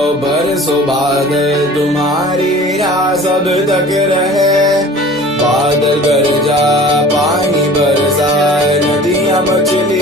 बरसो बादल तुम्हारी राह सब तक रहे। बादल गरजा पानी बरसाए, नदियां मछली